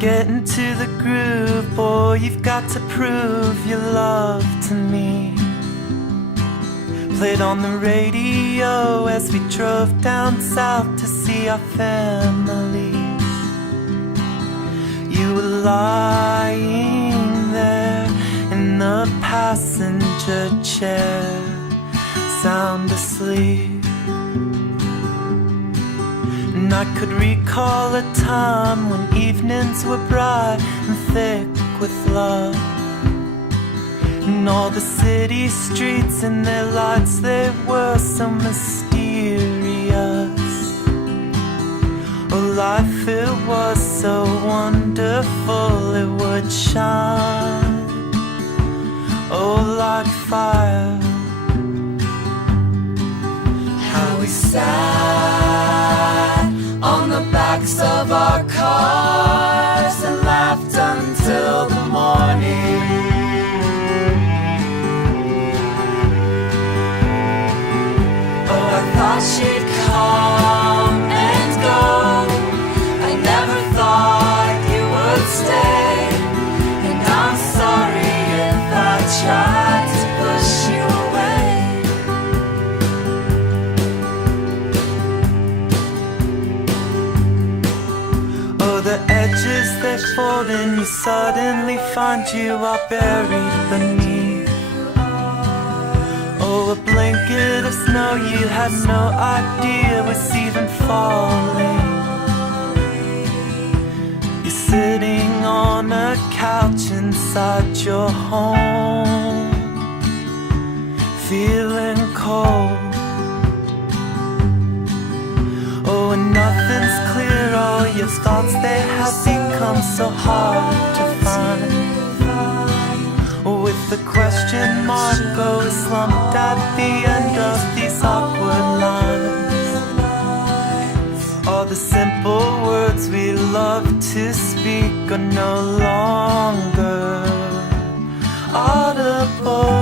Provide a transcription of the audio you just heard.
Get into the groove, boy, you've got to prove your love to me. Played on the radio as we drove down south to see our families. You were lying there in the passenger chair, sound asleep. And I could recall a time when evenings were bright and thick with love, and all the city streets and their lights, they were so mysterious. Oh, life, it was so wonderful, it would shine, oh, like fire. How we sat on the backs of our cars and laughed until the morning. Oh, I thought she'd come and go, I never thought you would stay. And I'm sorry if I tried to push you away. The edges, they fold and you suddenly find you are buried beneath. Oh, a blanket of snow you had no idea was even falling. You're sitting on a couch inside your home, feeling cold. Oh, and nothing's clear, all your thoughts, they have become so hard to find. With the question mark always slumped at the end of these awkward lines. All the simple words we love to speak are no longer audible.